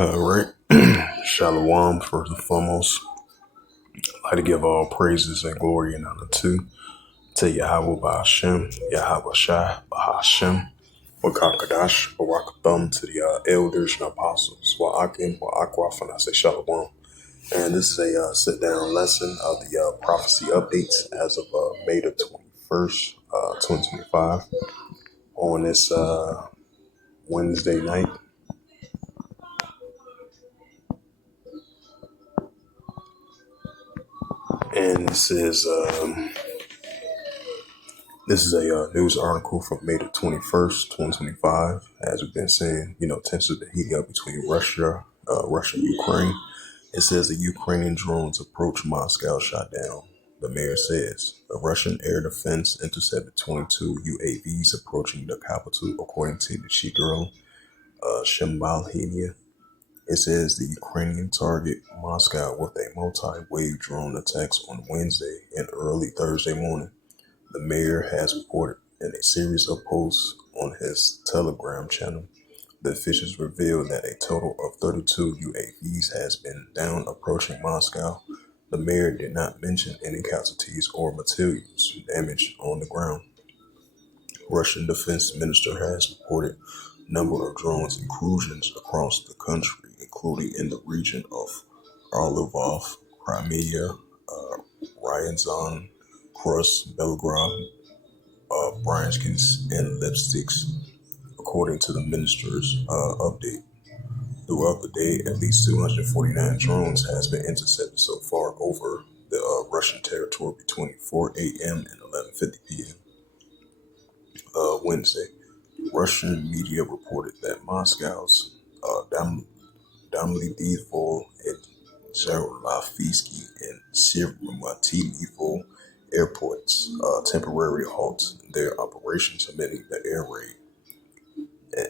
All right. Shalom, first and foremost. I'd like to give all praises and glory and honor to Yahweh Ba'Hashem, Yahweh Shai Ba'Hashem, Wakakadash, Barakathum, to the elders and apostles, Wa'akim, Wa'akwaf, and I say Shalom. And this is a sit-down lesson of the prophecy updates as of May the 21st, 2025, on this Wednesday night. And this is a news article from May the 21st, 2025. As we've been saying, tensions have been heating up between Russia and Ukraine. It says the Ukrainian drones approach Moscow, shot down. The mayor says the Russian air defense intercepted 22 UAVs approaching the capital, according to the Shigurl Shimbalhania. It says the Ukrainian target Moscow with a multi-wave drone attacks on Wednesday and early Thursday morning. The mayor has reported in a series of posts on his Telegram channel. The officials revealed that a total of 32 UAVs has been down approaching Moscow. The mayor did not mention any casualties or materials damaged on the ground. Russian defense minister has reported a number of drones incursions across the country, including in the region of Arlovov, Crimea, Ryazan, Kursk, Belgrade, Bryansk, and Lipsk, according to the minister's update. Throughout the day, at least 249 drones has been intercepted so far over the Russian territory between 4 a.m. and 11:50 p.m. Wednesday. Russian media reported that Moscow's Damlidivol and Zerlafisky and Sirmativo airports temporarily halt their operations amid the air raid.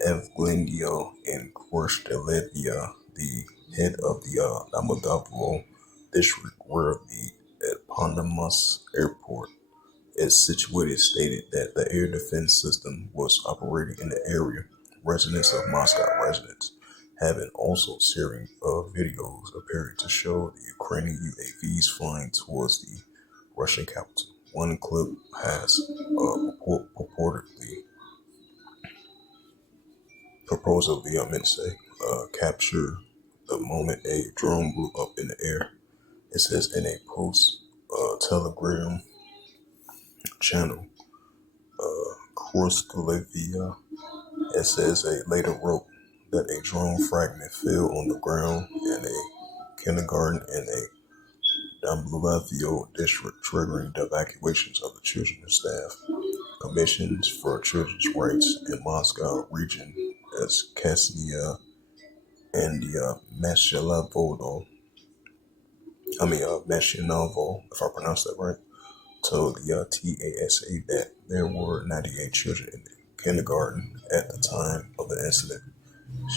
Evgenia and Korstelevia, the head of the Damlidivol district where the eponymous airport is situated, stated that the air defense system was operating in the area. Residents of Moscow have been also sharing videos appearing to show the Ukrainian UAVs flying towards the Russian capital. One clip has captured the moment a drone blew up in the air. It says in a post Telegram channel, Korstelevia, it says they later wrote that a drone fragment fell on the ground in a kindergarten in a Damluvio district, triggering the evacuations of the children and staff. Commissions for children's rights in Moscow region as Kasnia and the Meshinovo, if I pronounced that right, told the TASA that there were 98 children in the kindergarten at the time of the incident.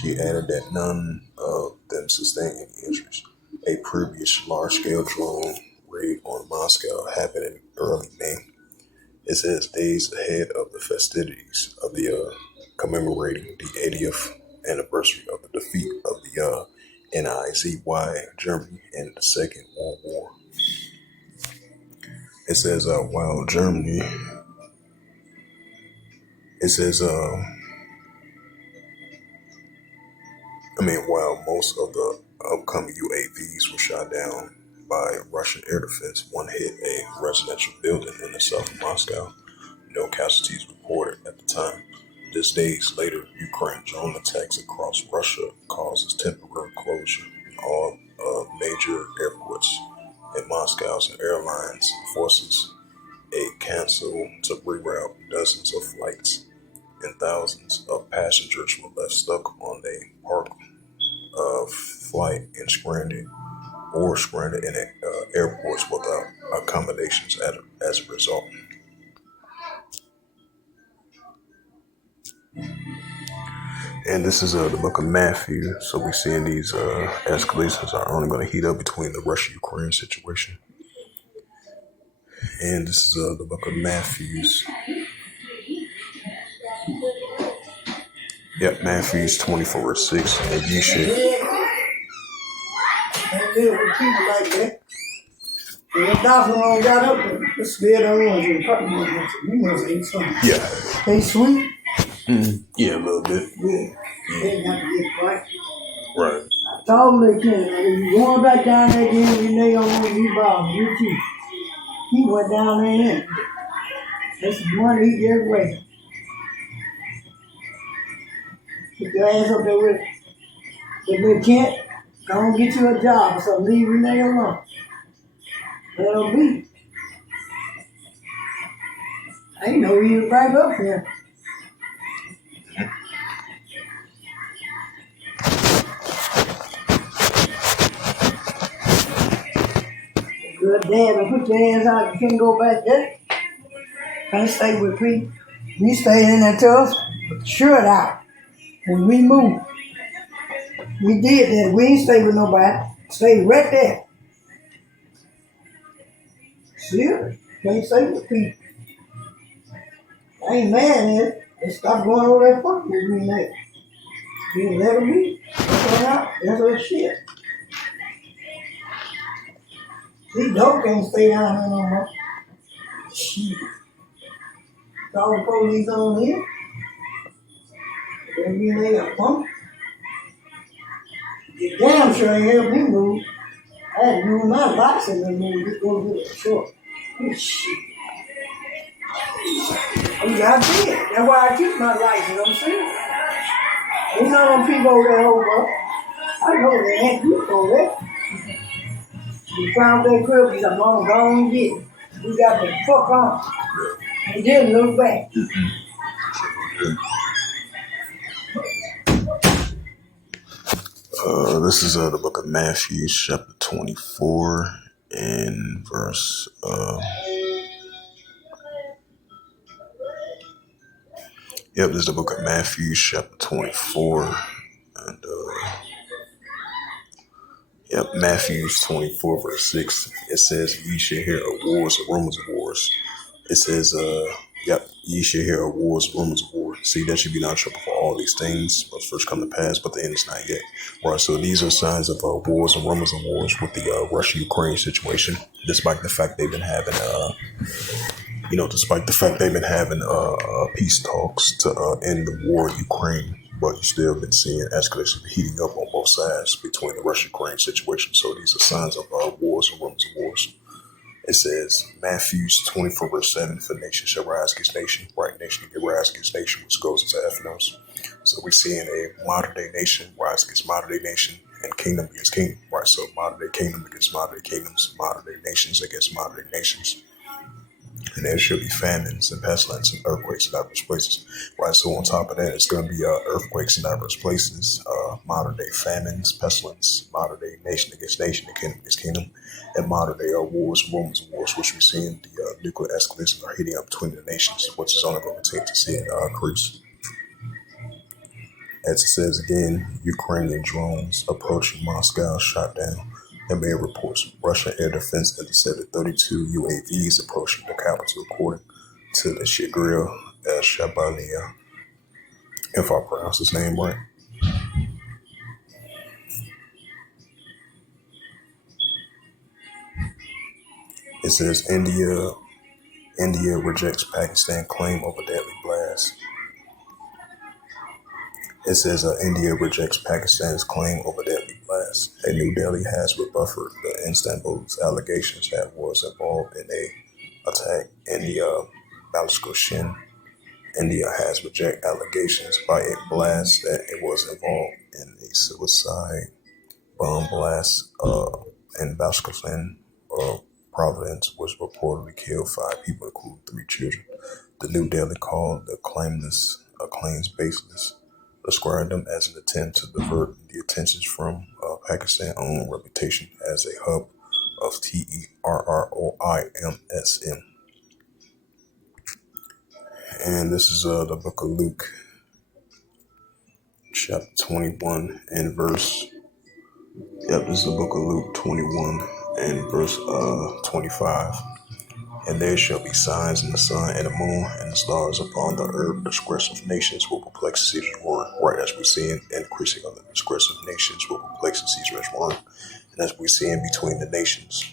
She added that none of them sustained any injuries. A previous large-scale drone raid on Moscow happened in early May. It says days ahead of the festivities of the commemorating the 80th anniversary of the defeat of the Nazi Germany in the Second World War. It says while most of the upcoming UAVs were shot down by Russian air defense, one hit a residential building in the south of Moscow. No casualties reported at the time. Just days later, Ukraine drone attacks across Russia causes temporary closure in all major airports in Moscow, and airlines forces a cancel to reroute dozens of flights, and thousands of passengers were left stuck on a park flight and stranded in airports without accommodations as a result. And this is the book of Matthew. So we're seeing these escalations are only going to heat up between the Russia-Ukraine situation. And this is the book of Matthew's. Matthew's 24:6. And ye should live with people like that. And the doctor one got up and scared of ones and cut ones. You must eat something. Yeah. They sweet? Yeah, a little bit. Yeah. They got to get right. Right. I told them they can't. If you going back down there again, Renee on one of you bombs, you too. He went down there and that's the money he gave away. Put your ass up there with it. If they can't, go and get you a job or something. Leave Renee alone. Let her be. I didn't know he was right up here. Good damn, put your hands out. You can't go back there. Can't stay with people. We stayed in there till us, shirt out. When we moved. We did that. We ain't stay with nobody. Stay right there. Serious. Can't stay with people. I ain't mad at it. They stopped going over there fucking with me like. You let them be. That's her shit. These dogs can't stay down here no more. Shit. Call the police on here. They be there a pump. You damn sure ain't help me move. I had to move my license and move. Just go to the short. Shit. I did. That's why I keep my license. I'm serious. Ain't none of them people over there over. I know they ain't people over there. We found that crib. He said, Mama, go on and get it. We got the fuck on. He didn't look back. This is the book of Matthew, chapter 24, and verse. This is the book of Matthew, chapter 24, and Matthew 24, verse 6. It says, "Ye shall hear of wars, and rumors of wars." It says, "Ye shall hear of wars, rumors of wars. See, that should be not trouble for all these things must first come to pass, but the end is not yet." Right. So these are signs of wars and rumors of wars with the Russia-Ukraine situation, despite the fact they've been having, peace talks to end the war in Ukraine. But you still been seeing escalation heating up on both sides between the Russia-Ukraine situation. So these are signs of wars and rumors of wars. It says, Matthew 24, verse 7, "For nation shall rise against nation, right nation against rise against nation," which goes into ethnos. So we're seeing a modern day nation rise against modern day nation and kingdom against kingdom, right? So modern day kingdom against modern day kingdoms, modern day nations against modern day nations. And there should be famines and pestilence and earthquakes in diverse places, right? So on top of that, it's going to be earthquakes in diverse places, modern day famines, pestilence, modern day nation against nation, and kingdom against kingdom, and modern day wars, rumors of wars, which we're seeing the nuclear escalation are heating up between the nations, which is only going to continue to see it increase. As it says again, Ukrainian drones approaching Moscow shot down. And made reports Russian air defense intercepted 32 UAVs approaching the capital, according to the Shigria Shabania, if I pronounce his name right. It says India rejects Pakistan claim of a deadly blast. It says India rejects Pakistan's claim of a deadly blast. And New Delhi has rebuffed the Istanbul's allegations that was involved in a attack in the Bashkortostan. India has rejected allegations by a blast that it was involved in a suicide bomb blast in Bashkortostan province, which reportedly killed 5 people, including 3 children. The New Delhi called the claims baseless, described them as an attempt to divert the attentions from Pakistan's own reputation as a hub of terrorism. And this is the book of Luke, chapter 21 and verse. This is the book of Luke 21 and verse 25. "And there shall be signs in the sun and the moon and the stars upon the earth. The disgrace of nations will perplex Caesar's word." Right, as we're seeing, increasing of the disgrace of nations will perplex Caesar's word. And as we see in between the nations,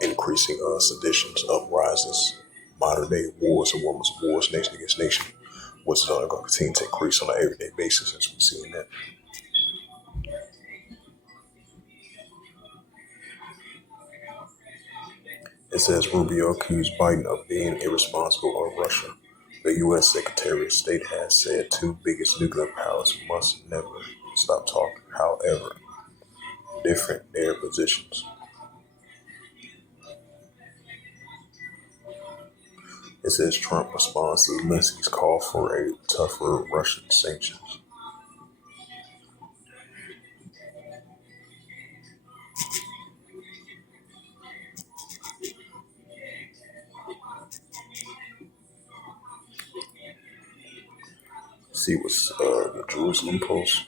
increasing seditions, uprisings, modern day wars and rumors of wars, nation against nation, which is only going to continue to increase on an everyday basis as we see in that. It says Rubio accused Biden of being irresponsible on Russia. The U.S. Secretary of State has said two biggest nuclear powers must never stop talking. However, different their positions. It says Trump responds to Zelensky's call for a tougher Russian sanctions. See what's the Jerusalem Post.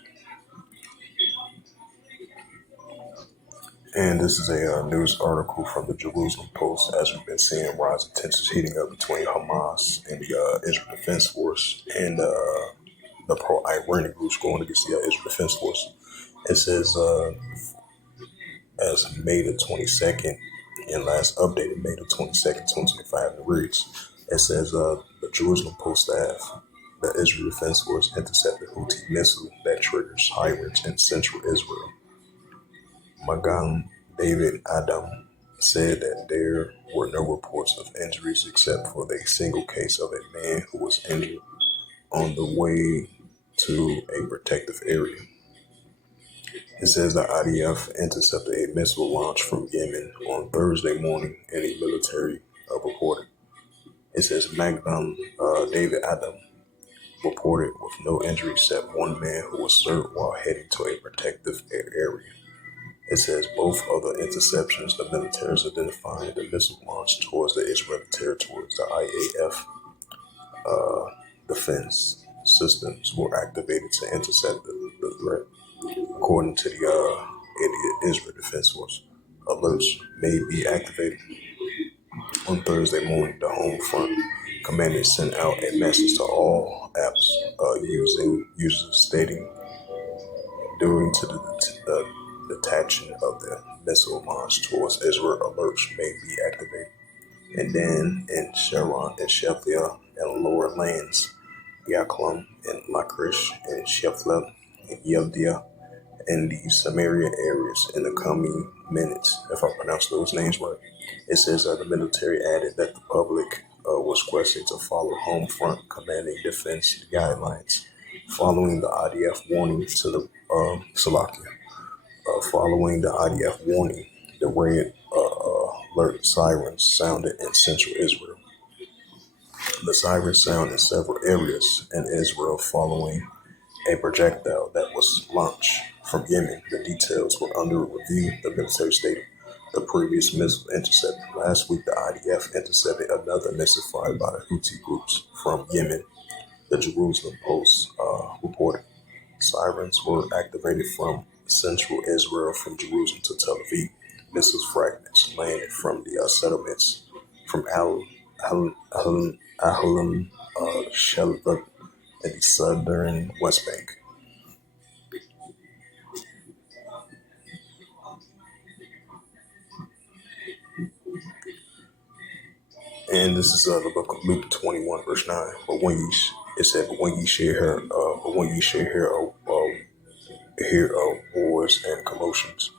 And this is a news article from the Jerusalem Post. As we've been seeing, rising tensions heating up between Hamas and the Israel Defense Force and the pro-Iranian groups going against the Israel Defense Force. It says as May the 22nd, and last updated May the 22nd, 2025, it reads, it says the Jerusalem Post staff, the Israel Defense Force intercepted Houthi missile that triggers sirens in central Israel. Magan David Adam said that there were no reports of injuries except for the single case of a man who was injured on the way to a protective area. It says the IDF intercepted a missile launch from Yemen on Thursday morning, and a military reported. It says Magdan David Adam reported with no injury except one man who was served while heading to a protective area. It says both of the interceptions, the military is identifying the missile launch towards the Israeli territories. The IAF defense systems were activated to intercept the threat. According to the Israel Defense Force, alerts may be activated. On Thursday morning, the Home Front Commander sent out a message to all apps users stating during to the detaching of the missile launch towards Israel, alerts may be activated. And then in Sharon and Sheffield and Lower Lands, Yaklam and Lachish and Sheffield and Yevdia in the Samaria areas in the coming minutes, if I pronounce those names right. It says the military added that the public was requested to follow Home Front Commanding Defense guidelines, following the IDF warning to the Slovakia. Following the IDF warning, the red alert sirens sounded in central Israel. The sirens sound in several areas in Israel following a projectile that was launched from Yemen. The details were under review, the military stated. The previous missile intercepted last week, the IDF intercepted another missile fired by the Houthi groups from Yemen, the Jerusalem Post reported. Sirens were activated from central Israel from Jerusalem to Tel Aviv. Missile fragments landed from the settlements from Ahlan, Shelva, in the southern West Bank. And this is the book of Luke 21, verse 9. But when ye, it said, but when ye shall hear of wars and commotions,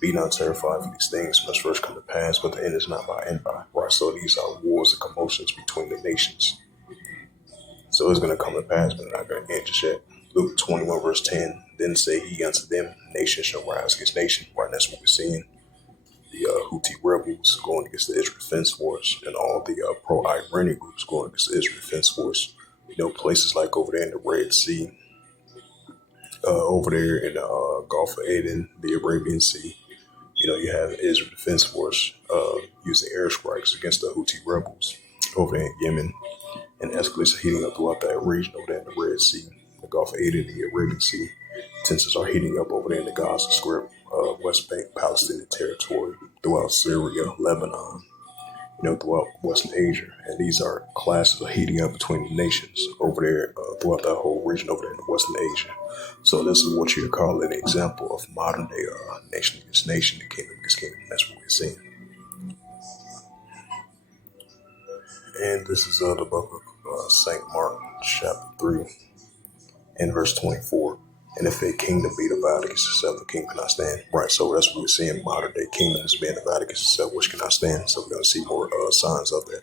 be not terrified, for these things must first come to pass, but the end is not by and by. Right? So these are wars and commotions between the nations. So it's going to come to pass, but not going to end just yet. Luke 21, verse 10. Then say he unto them, nation shall rise against nation. Right, that's what we're seeing. The Houthi rebels going against the Israel Defense Force, and all the pro-Iranian groups going against the Israel Defense Force. You know, places like over there in the Red Sea, over there in the Gulf of Aden, the Arabian Sea. You know, you have the Israel Defense Force using airstrikes against the Houthi rebels over there in Yemen, and escalations heating up throughout that region over there in the Red Sea, the Gulf of Aden, the Arabian Sea. Tensions are heating up over there in the Gaza Strip, West Bank, Palestinian territory, throughout Syria, Lebanon. throughout Western Asia, and these are clashes are heating up between the nations over there throughout that whole region over there in Western Asia. So this is what you call an example of modern day nation against nation and kingdom against kingdom. That's what we're seeing, and this is the book of Saint Mark, chapter 3, and verse 24. And if a kingdom be divided against itself, the king cannot stand. Right, so that's what we're seeing. Modern day kingdoms being divided against itself, which cannot stand. So we're going to see more signs of that.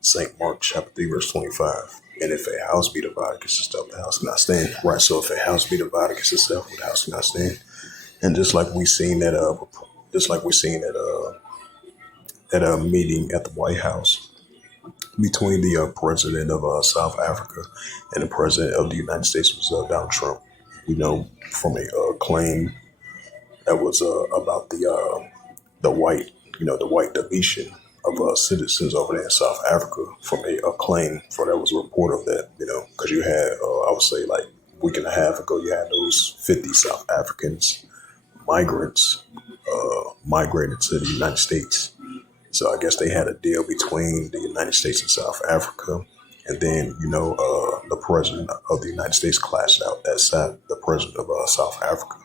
St. Mark chapter 3, verse 25. And if a house be divided against itself, the house cannot stand. Right, so if a house be divided against itself, the house cannot stand. And just like we seen that meeting at the White House between the president of South Africa and the president of the United States was Donald Trump. From a claim that was about the white, the white deletion of citizens over there in South Africa from a claim for that was a report of that, because you had, I would say like a week and a half ago, you had those 50 South Africans, migrants, migrated to the United States. So I guess they had a deal between the United States and South Africa. And then, the president of the United States clashed out that side, the president of South Africa.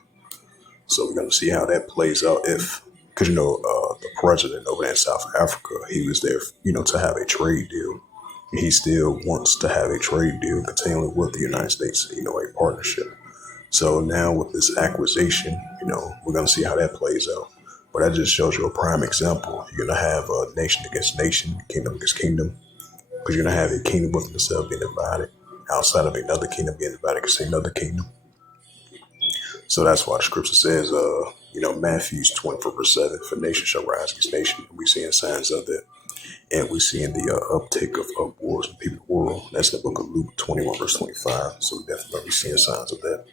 So we're going to see how that plays out because, the president over there in South Africa, he was there, to have a trade deal. He still wants to have a trade deal continually with the United States, a partnership. So now with this acquisition, we're going to see how that plays out. But that just shows you a prime example. You're going to have a nation against nation, kingdom against kingdom, because you're going to have a kingdom within itself being divided outside of another kingdom being divided against another kingdom. So that's why the scripture says, Matthew's 24 verse 7, for nation shall rise against nation. We're seeing signs of that. And we're seeing the uptick of wars in people's world. That's the book of Luke 21 verse 25. So we definitely be seeing signs of that.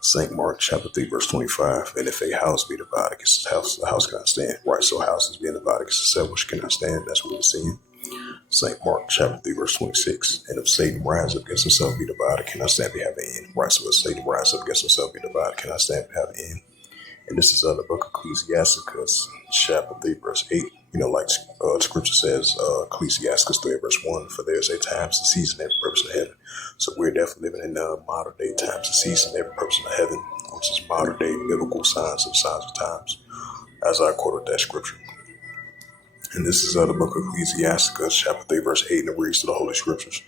St. Mark chapter 3 verse 25. And if a house be divided against its house, the house cannot stand. Right, so houses being divided against itself, which cannot stand. That's what we're seeing. St. Mark chapter 3 verse 26. And if Satan rise up against himself be divided, cannot stand be have an end. Right, so if Satan rise up against himself be divided, cannot stand be have an end. And this is the book of Ecclesiasticus chapter 3 verse 8. Like scripture says, Ecclesiasticus 3 verse 1, for there's a times and season every purpose of heaven. So we're definitely living in modern day times and season every purpose of heaven, which is modern day biblical signs of signs of times, as I quoted that scripture. And this is the book of Ecclesiasticus, chapter 3, verse 8, and it reads to the Holy Scriptures.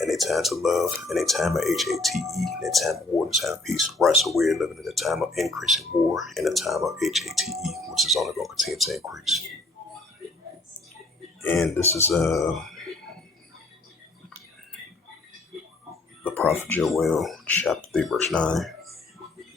And a time to love, and a time of HATE, and a time of war, and a time of peace. Right, so we're living in a time of increasing war, and a time of HATE, which is only going to continue to increase. And this is the prophet Joel, chapter 3, verse 9.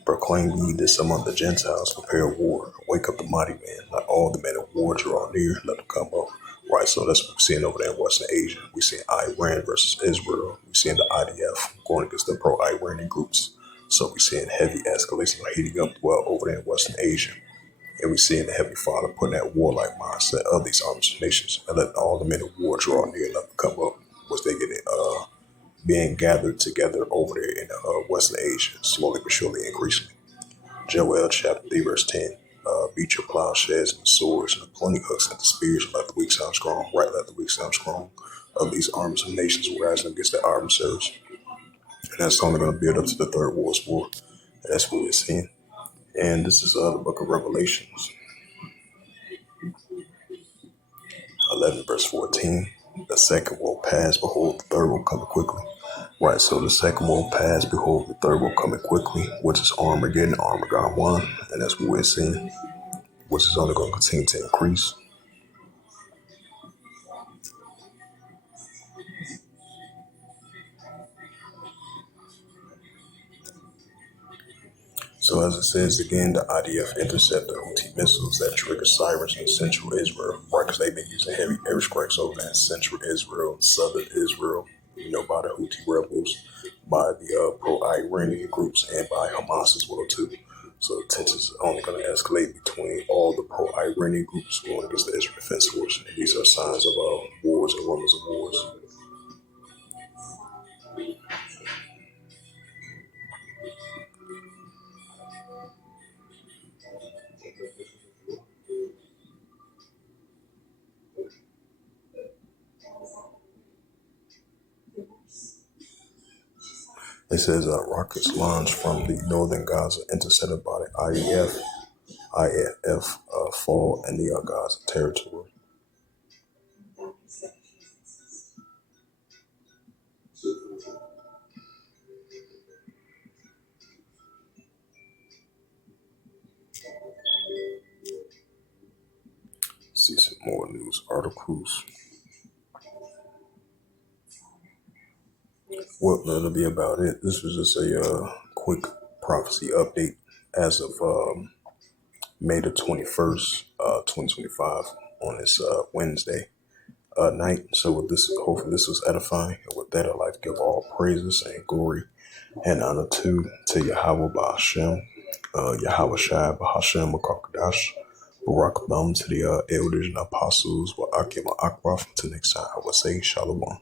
Proclaim ye this among the Gentiles, prepare war, wake up the mighty man, let all the men of war draw near, let them come up. Right, so that's what we're seeing over there in Western Asia. We're seeing Iran versus Israel. We're seeing the IDF going against the pro-Iranian groups. So we're seeing heavy escalation heating up well over there in Western Asia. And we're seeing the Heavenly Father putting that warlike mindset of these armed nations and let all the men of war draw near, let them come up, which they get being gathered together over there in Western Asia, slowly but surely increasing. Joel chapter 3 verse 10. Beat your plowshares and the swords and the plenty hooks and the spears, and let the weak sound strong. Right, let the weak sound strong. Of these armies of nations rising against the adversaries. And that's only going to build up to the third world's war. And that's what we're seeing. And this is the book of Revelations, 11 verse 14. The second will pass, behold, the third will come quickly. Right, so the second will pass, behold, the third will come quickly, which is Armageddon, Armageddon 1. And that's what we're seeing, which is only going to continue to increase. So as it says again, the IDF intercept the Houthi missiles that trigger sirens in central Israel, right? Because they've been using heavy airstrikes over there in central Israel, southern Israel, by the Houthi rebels, by the pro-Iranian groups, and by Hamas as well too. So tensions are only going to escalate between all the pro-Iranian groups going against the Israel Defense Force. And these are signs of wars and rumors of wars. It says rockets launched from the northern Gaza intercepted by the IAF fall in the Gaza territory. See some more news articles. Well, that'll be about it. This was just a quick prophecy update as of May the 21st, 2025, on this Wednesday night. So with this, hopefully this was edifying. And with that, I'd like to give all praises and glory and honor to Yahweh Ba'Hashem, Yahweh Shai Ba'Hashem Makakadash, Barak Bum, to the elders and apostles, Wa'akim Akraf. Until next time, I will say Shalom.